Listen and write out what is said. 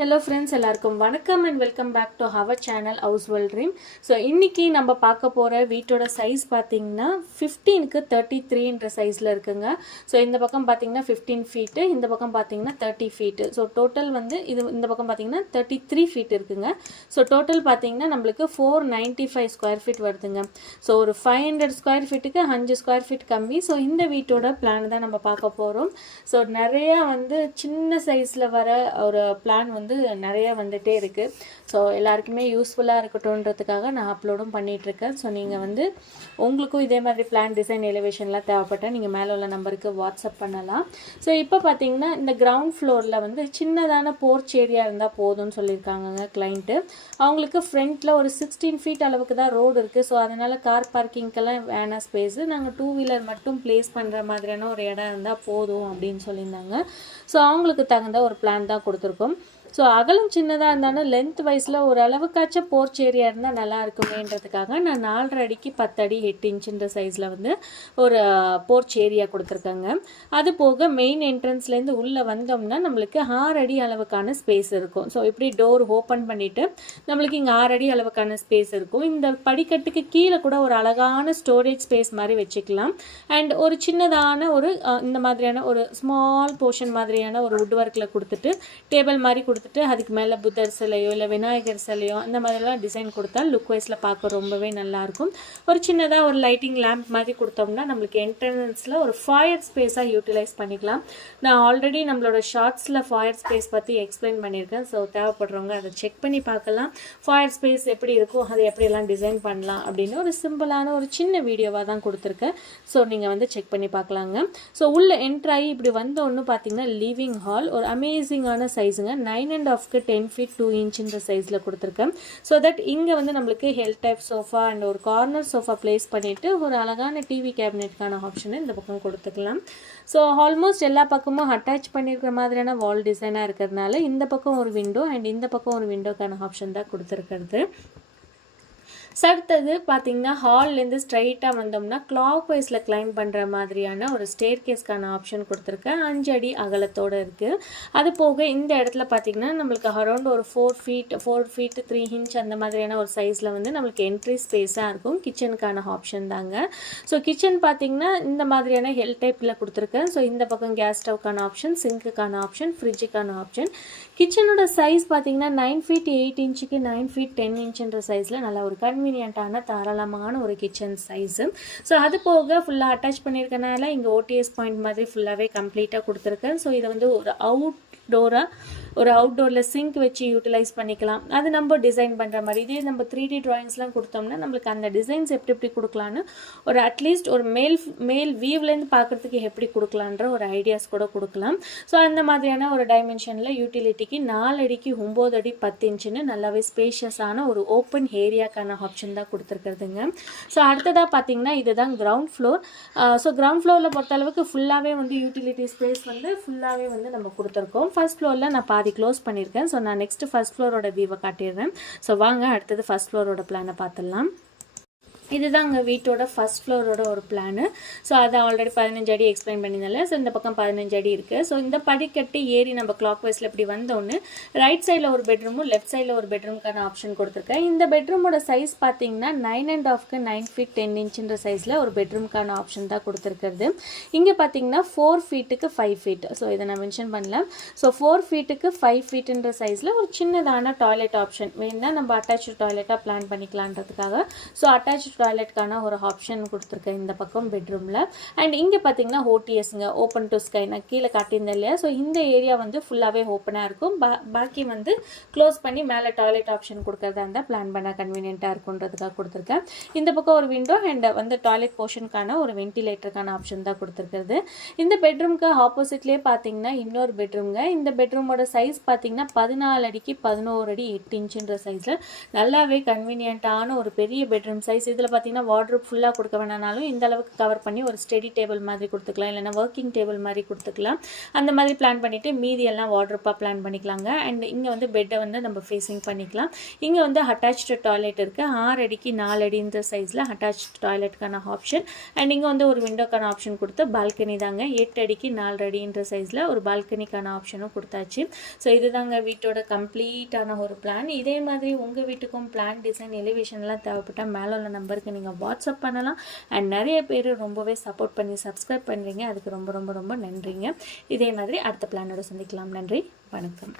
Hello friends, எல்லாருக்கும் வணக்கம் and welcome back to our channel house well dream. So இன்றைக்கி நம்ம பார்க்க போகிற வீட்டோட சைஸ் பார்த்திங்கன்னா 15க்கு 33 சைஸில் இருக்குங்க. ஸோ இந்த பக்கம் பார்த்திங்கன்னா 15 ஃபீட்டு, இந்த பக்கம் பார்த்திங்கன்னா 30 ஃபீட்டு. ஸோ டோட்டல் வந்து இந்த பக்கம் பார்த்திங்கன்னா 33 ஃபீட் இருக்குங்க. ஸோ டோட்டல் பார்த்திங்கன்னா நம்மளுக்கு 495 ஸ்கொயர் ஃபீட் வருதுங்க. ஸோ ஒரு 500 ஸ்கொயர் ஃபீட்டுக்கு 5 ஸ்கொயர் ஃபீட் கம்மி. ஸோ இந்த வீட்டோட பிளான் தான் நம்ம பார்க்க போகிறோம். ஸோ நிறையா வந்து சின்ன சைஸில் வர ஒரு பிளான் வந்து நிறைய வந்துட்டே இருக்குது. ஸோ எல்லாருக்குமே யூஸ்ஃபுல்லாக இருக்கட்டும்ன்றதுக்காக நான் அப்லோடும் பண்ணிகிட்ருக்கேன். ஸோ நீங்கள் வந்து உங்களுக்கும் இதே மாதிரி பிளான் டிசைன் எலிவேஷன்லாம் தேவைப்பட்டால் நீங்கள் மேலே உள்ள நம்பருக்கு வாட்ஸ்அப் பண்ணலாம். ஸோ இப்போ பார்த்தீங்கன்னா இந்த கிரவுண்ட் ஃப்ளோரில் வந்து சின்னதான போர்ச் ஏரியா இருந்தால் போதும்னு சொல்லியிருக்காங்க கிளைண்ட்டு. அவங்களுக்கு ஃப்ரண்ட்டில் ஒரு 16 ஃபீட் அளவுக்கு தான் ரோடு இருக்குது. ஸோ அதனால் கார் பார்க்கிங்க்கெல்லாம் வேணாம் ஸ்பேஸு, நாங்கள் 2 வீலர் மட்டும் ப்ளேஸ் பண்ணுற மாதிரியான ஒரு இடம் இருந்தால் போதும் அப்படின்னு சொல்லியிருந்தாங்க. ஸோ அவங்களுக்கு தகுந்த ஒரு பிளான் தான் கொடுத்துருக்கோம். ஸோ அகலம் சின்னதாக இருந்தாலும் லென்த் வைஸில் ஒரு அளவுக்காச்சும் போர்ச் ஏரியா இருந்தால் நல்லா இருக்குமேன்றதுக்காக நான் 4.5 அடிக்கு 10 அடி 8 இன்ச்சுன்ற சைஸில் வந்து ஒரு போர்ச் ஏரியா கொடுத்துருக்காங்க. அது போக மெயின் என்ட்ரன்ஸ்லேருந்து உள்ளே வந்தோம்னா நம்மளுக்கு 6 அடி அளவுக்கான ஸ்பேஸ் இருக்கும். ஸோ இப்படி டோர் ஓப்பன் பண்ணிவிட்டு நம்மளுக்கு இங்கே 6 அடி அளவுக்கான ஸ்பேஸ் இருக்கும். இந்த படிக்கட்டுக்கு கீழே கூட ஒரு அழகான ஸ்டோரேஜ் ஸ்பேஸ் மாதிரி வச்சுக்கலாம். அண்ட் ஒரு சின்னதான ஒரு இந்த மாதிரியான ஒரு ஸ்மால் போர்ஷன் மாதிரியான ஒரு வுட் ஒர்க்கில் கொடுத்துட்டு டேபிள் மாதிரி கொடுத்துட்டு அதுக்கு மேலே புத்தர் சிலையோ இல்லை விநாயகர் சிலையோ அந்த மாதிரிலாம் டிசைன் கொடுத்தா லுக் வைஸில் பார்க்க ரொம்பவே நல்லாயிருக்கும். ஒரு சின்னதாக ஒரு லைட்டிங் லேம்ப் மாதிரி கொடுத்தோம்னா நம்மளுக்கு என்ட்ரன்ஸில் ஒரு ஃபாயர் ஸ்பேஸாக யூட்டிலைஸ் பண்ணிக்கலாம். நான் ஆல்ரெடி நம்மளோட ஷார்ட்ஸில் ஃபாயர் ஸ்பேஸ் பற்றி எக்ஸ்பிளைன் பண்ணியிருக்கேன். ஸோ தேவைப்படுறவங்க அதை செக் பண்ணி பார்க்கலாம். ஃபாயர் ஸ்பேஸ் எப்படி இருக்கும், அதை எப்படியெல்லாம் டிசைன் பண்ணலாம் அப்படின்னு ஒரு சிம்பிளான ஒரு சின்ன வீடியோவாக தான் கொடுத்துருக்கேன். ஸோ நீங்கள் வந்து செக் பண்ணி பார்க்கலாங்க. ஸோ உள்ளே என்ட்ராகி இப்படி வந்த ஒன்று பார்த்தீங்கன்னா லிவிங் ஹால் ஒரு அமேசிங்கான சைஸுங்க. 9.5க்கு 10 ஃபீட் 2 இன்ச்சுன்ற சைஸில் கொடுத்துருக்கேன். ஸோ தட் இங்கே வந்து நம்மளுக்கு ஹெல் டைப் சோஃபா அண்ட் ஒரு கார்னர் சோஃபா ப்ளேஸ் பண்ணிவிட்டு ஒரு அழகான டிவி கேபினெட்டுக்கான ஆப்ஷனை இந்த பக்கம் கொடுத்துக்கலாம். ஸோ ஆல்மோஸ்ட் எல்லா பக்கமும் அட்டாச் பண்ணியிருக்கிற மாதிரியான வால் டிசைனாக இருக்கிறதுனால இந்த பக்கம் ஒரு விண்டோ அண்ட் இந்த பக்கம் ஒரு விண்டோக்கான ஆப்ஷன் தான் கொடுத்துருக்கிறது. அடுத்தது பார்த்திங்கன்னா ஹால்லேருந்து ஸ்ட்ரைட்டாக வந்தோம்னா கிளாக் வைஸில் கிளைம் பண்ணுற மாதிரியான ஒரு ஸ்டேர் கேஸ்க்கான ஆப்ஷன் கொடுத்துருக்கேன். 5 அடி அகலத்தோடு இருக்குது. அது போக இந்த இடத்துல பார்த்திங்கன்னா நம்மளுக்கு அரௌண்ட் ஒரு 4 ஃபீட் 3 இன்ச் அந்த மாதிரியான ஒரு சைஸில் வந்து நம்மளுக்கு என்ட்ரி ஸ்பேஸாக இருக்கும். கிச்சனுக்கான ஆப்ஷன் தாங்க. ஸோ கிச்சன் பார்த்திங்கன்னா இந்த மாதிரியான ஹெல் டைப்பில் கொடுத்துருக்கேன். ஸோ இந்த பக்கம் கேஸ் ஸ்டவ்க்கான ஆப்ஷன், சிங்க்குக்கான ஆப்ஷன், ஃப்ரிட்ஜுக்கான ஆப்ஷன். கிச்சனோட சைஸ் பார்த்திங்கன்னா 9 ஃபீட் 8 இன்ச்சுக்கு 9 ஃபீட் 10 இன்ச்சுன்ற சைஸில் நல்லா ஒரு கன்வீனியன்ட்டான தாராளமான ஒரு கிச்சன் சைஸு. ஸோ அது போக ஃபுல்லாக அட்டாச் பண்ணியிருக்கனால இங்கே ஓடிஎஸ் பாயிண்ட் மாதிரி ஃபுல்லாகவே கம்ப்ளீட்டாக கொடுத்துருக்கேன். ஸோ இதை வந்து ஒரு அவுட்டோரில் சிங்க் வச்சு யூட்டிலைஸ் பண்ணிக்கலாம். அது நம்ம டிசைன் பண்ணுற மாதிரி. இதே நம்ம 3D ட்ராயிங்ஸ்லாம் கொடுத்தோம்னா நம்மளுக்கு அந்த டிசைன்ஸ் எப்படி கொடுக்கலான்னு ஒரு அட்லீஸ்ட் ஒரு மேல் வியூவ்லேருந்து பார்க்குறதுக்கு எப்படி கொடுக்கலான்ற ஒரு ஐடியாஸ் கூட கொடுக்கலாம். ஸோ அந்த மாதிரியான ஒரு டைமென்ஷனில் யூட்டிலிட்டிக்கு 4 அடிக்கு 9 அடி 10 இன்ச்சுன்னு நல்லாவே ஸ்பேஷியஸான ஒரு ஓப்பன் ஏரியாக்கான ஆப்ஷன் தான் கொடுத்துருக்குறதுங்க. ஸோ அடுத்ததாக பார்த்தீங்கன்னா இதுதான் கிரவுண்ட் ஃப்ளோர். ஸோ கிரவுண்ட் ஃப்ளோரில் பொறுத்தளவுக்கு ஃபுல்லாகவே வந்து யூட்டிலிட்டி ஸ்பேஸ் வந்து ஃபுல்லாகவே வந்து நம்ம கொடுத்துருக்கோம். ஃபர்ஸ்ட் ஃப்ளோரில் நான் பாதி க்ளோஸ் பண்ணியிருக்கேன். ஸோ நான் நெக்ஸ்ட்டு ஃபர்ஸ்ட் ஃப்ளோரோட வியூவை காட்டிடுறேன். ஸோ வாங்க அடுத்தது ஃபர்ஸ்ட் ஃப்ளோரோட பிளானை பார்த்துடலாம். இதுதாங்க வீட்டோட ஃபர்ஸ்ட் ஃப்ளோரோட ஒரு பிளானு. ஸோ அதை ஆல்ரெடி 15 அடி எக்ஸ்பிளைன் பண்ணியிருந்தால. ஸோ இந்த பக்கம் 15 அடி இருக்குது. ஸோ இந்த படிக்கட்டு ஏறி நம்ம கிளாக் வைஸில் இப்படி வந்தோன்னு ரைட் சைடில் ஒரு பெட்ரூமும் லெஃப்ட் சைடில் ஒரு பெட்ரூமுக்கான ஆப்ஷன் கொடுத்துருக்கேன். இந்த பெட்ரூமோட சைஸ் பார்த்தீங்கன்னா 9.5க்கு 9 ஃபீட் 10 இன்ச்சுன்ற சைஸில் ஒரு பெட்ரூமுக்கான ஆப்ஷன் தான் கொடுத்துருக்கிறது. இங்கே பார்த்தீங்கன்னா 4 ஃபீட்டுக்கு 5 ஃபீட். ஸோ இதை நான் மென்ஷன் பண்ணலாம். ஸோ 4 ஃபீட்டுக்கு 5 ஃபீட்டுன்ற சைஸில் ஒரு சின்னதான டாய்லெட் ஆப்ஷன் வேணும்னா நம்ம அட்டாச் டாய்லெட்டாக பிளான் பண்ணிக்கலான்றதுக்காக ஸோ அட்டாச் டாய்லெட்கான ஒரு ஆப்ஷன் கொடுத்துருக்கேன் இந்த பக்கம் பெட்ரூமில். அண்ட் இங்கே பார்த்தீங்கன்னா ஓடிஎஸ்ங்க, ஓப்பன் டு ஸ்கை, நான் கீழே காட்டியிருந்தேன் இல்லையா. ஸோ இந்த ஏரியா வந்து ஃபுல்லாகவே ஓப்பனாக இருக்கும். பாக்கி வந்து க்ளோஸ் பண்ணி மேலே டாய்லெட் ஆப்ஷன் கொடுக்கறதா இருந்தால் பிளான் பண்ண கன்வீனியண்ட்டாக இருக்குன்றதுக்காக கொடுத்துருக்கேன். இந்த பக்கம் ஒரு விண்டோ அண்ட் வந்து டாய்லெட் போர்ஷனுக்கான ஒரு வென்டிலேட்டருக்கான ஆப்ஷன் தான் கொடுத்துருக்கிறது. இந்த பெட்ரூம்க்கு ஆப்போசிட்லேயே பார்த்தீங்கன்னா இன்னொரு பெட்ரூம்ங்க. இந்த பெட்ரூமோட சைஸ் பார்த்தீங்கன்னா 14 அடிக்கு 11 அடி 8 இன்ச்சுன்ற சைஸில் நல்லாவே கன்வீனியண்ட்டான ஒரு பெரிய பெட்ரூம் சைஸ். இதில் இதில் பார்த்தீங்கன்னா வார்ட்ரோப் ஃபுல்லாக கொடுக்க வேணாலும் இந்த அளவுக்கு கவர் பண்ணி ஒரு ஸ்டடி டேபிள் மாதிரி கொடுத்துக்கலாம், இல்லைனா ஒர்க்கிங் டேபிள் மாதிரி கொடுத்துக்கலாம். அந்த மாதிரி பிளான் பண்ணிவிட்டு மீதி எல்லாம் வார்ட்ரோப்பாக பிளான் பண்ணிக்கலாங்க. அண்ட் இங்கே வந்து பெட்டை வந்து நம்ம ஃபேஸிங் பண்ணிக்கலாம். இங்கே வந்து அட்டாச்சு டாய்லெட் இருக்குது, 6 அடிக்கு 4 அடின்ற சைஸில் அட்டாச்சு டாய்லெட்டுக்கான ஆப்ஷன். அண்ட் இங்கே வந்து ஒரு விண்டோக்கான ஆப்ஷன் கொடுத்து பால்கனி தாங்க, 8 அடிக்கு 4 அடின்ற சைஸில் ஒரு பால்கனிக்கான ஆப்ஷனும் கொடுத்தாச்சு. ஸோ இதுதாங்க வீட்டோட கம்ப்ளீட்டான ஒரு பிளான். இதே மாதிரி உங்கள் வீட்டுக்கும் பிளான், டிசைன், எலிவேஷன்லாம் தேவைப்பட்டால் மேலே உள்ள நம்பருக்கு நீங்கள் வாட்ஸ்அப் பண்ணலாம். அண்ட் நிறைய பேர் ரொம்பவே சப்போர்ட் பண்ணி சப்ஸ்கிரைப் பண்ணுறீங்க, அதுக்கு ரொம்ப ரொம்ப ரொம்ப நன்றிங்க. இதே மாதிரி அடுத்த பிளானோட சந்திக்கலாம். நன்றி, வணக்கம்.